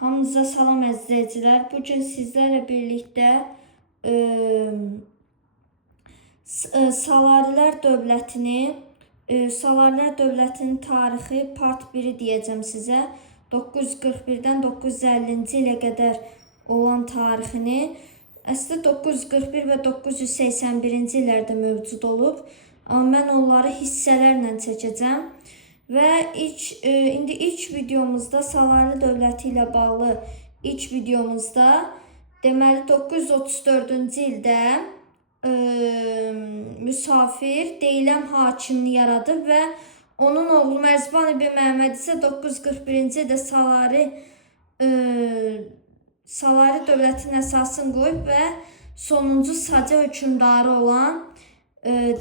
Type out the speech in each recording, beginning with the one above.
Hamınıza salam əzizləyicilər. Bugün sizlərlə birlikdə Salarilər dövlətinin tarixi part 1-i deyəcəm sizə. 941-dən 950-ci ilə qədər olan tarixini. Əslində 941 və 981-ci illərdə mövcud olub. Amma mən onları hissələrlə çəkəcəm. Və indi ilk videomuzda Salarlı dövləti ilə bağlı deməli 934-cü ildə Müsafir deyilən hakimini yaradıb və onun oğlu Mərzban ibn Məhəmməd isə 941-ci ildə Salari dövlətinin əsasını qoyub və sonuncu Saca hökmdarı olan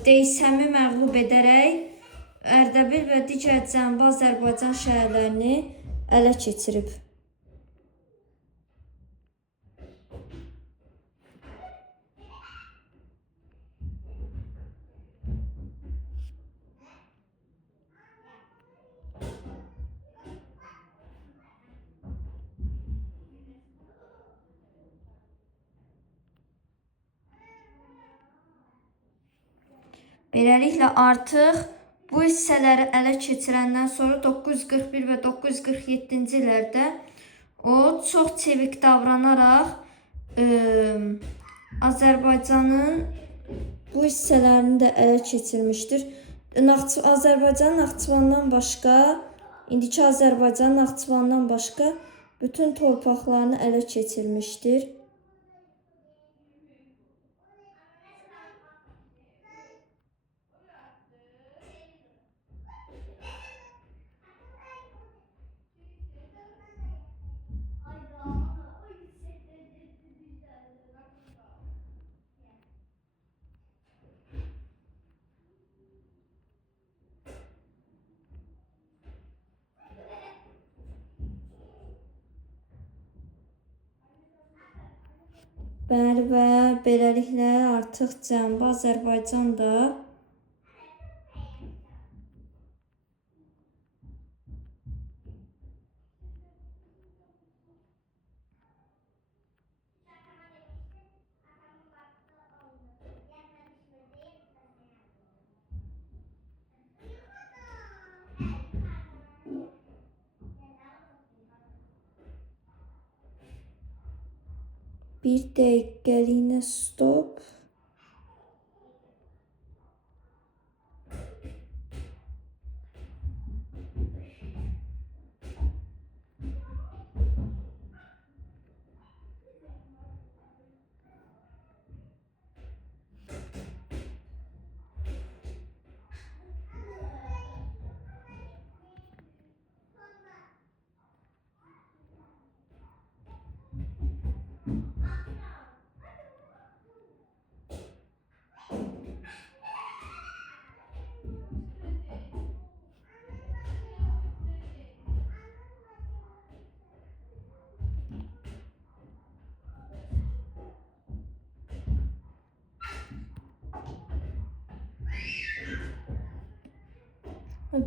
Deysəmi məğlub edərək Ərdəbil və digər Cənubi Azərbaycan şəhərlərini ələ keçirib. Beləliklə artıq bu hissələri ələ keçirəndən sonra 941 və 947-ci illərdə o çox çevik davranaraq Azərbaycanın bu hissələrini də ələ keçirmişdir. Azərbaycanın Naxçıvandan başqa, indiki Azərbaycanın Naxçıvandan başqa bütün torpaqlarını ələ keçirmişdir. Bəli, və beləliklə artıq Cənubi Azərbaycan da bir dəqiqəliyə stop.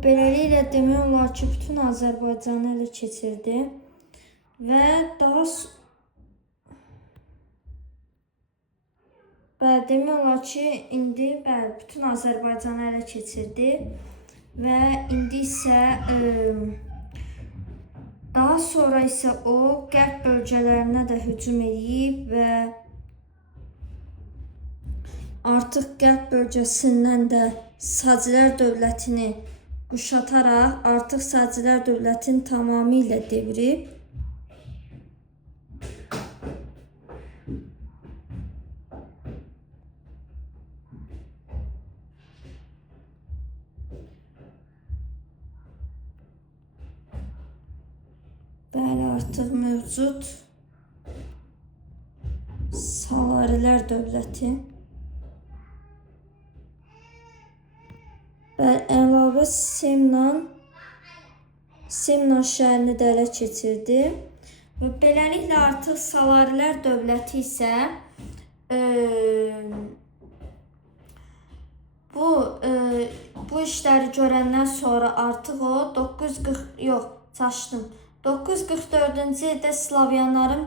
Beləliklə demək olar ki, bütün Azərbaycanı ələ keçirdi və demək olar ki, indi bütün Azərbaycanı ələ keçirdi və indi isə daha sonra isə o qərb bölgələrinə də hücum edib və artıq qərb bölgəsindən də Sacilər dövlətini quşataraq artıq Sacilər dövlətini tamamilə devirib. Bəli, artıq mövcud Salarilər dövləti. Əlavə Semnan şəhərini də ələ keçirdi və beləliklə artıq Salarilər dövləti isə bu işləri görəndən sonra artıq o 944-cü ildə Slavyanların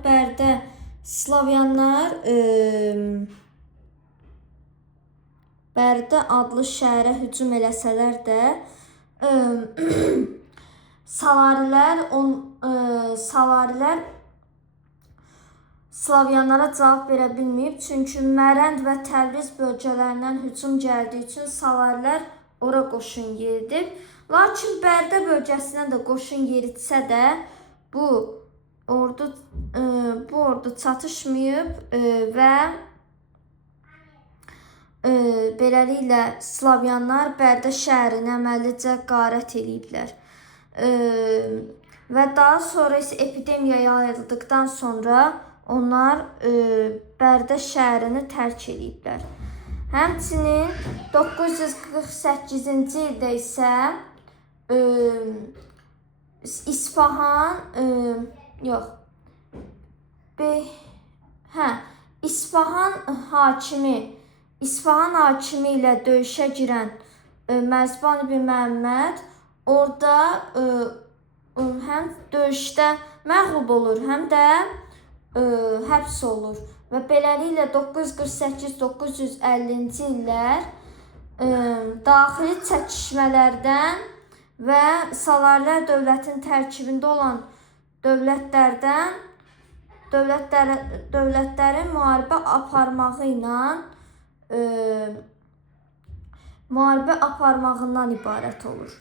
Bərdə adlı şəhərə hücum eləsələr də Salarilər Slavyanlara cavab verə bilməyib, çünki Mərənd və Təbriz bölgələrindən hücum gəldiyi üçün Salarilər ora qoşun yeridib. Lakin Bərdə bölgəsindən də qoşun yeritsə də bu ordu çatışmayıb və beləliklə Slavyanlar Bərdə şəhərini əməllicə qarət eləyiblər. Və daha sonra isə epidemiya yayıldıqdan sonra onlar Bərdə şəhərini tərk eləyiblər. Həmçinin 948-ci ildə isə İsfahan hakimi ilə döyüşə girən Mərzban ibn Məhəmməd orada həm döyüşdə məğlub olur, həm də həbs olur və beləliklə 948-950-ci illər daxili çəkişmələrdən və Salarilər dövlətinin tərkibində olan dövlətlərin müharibə aparmağından ibarət olur.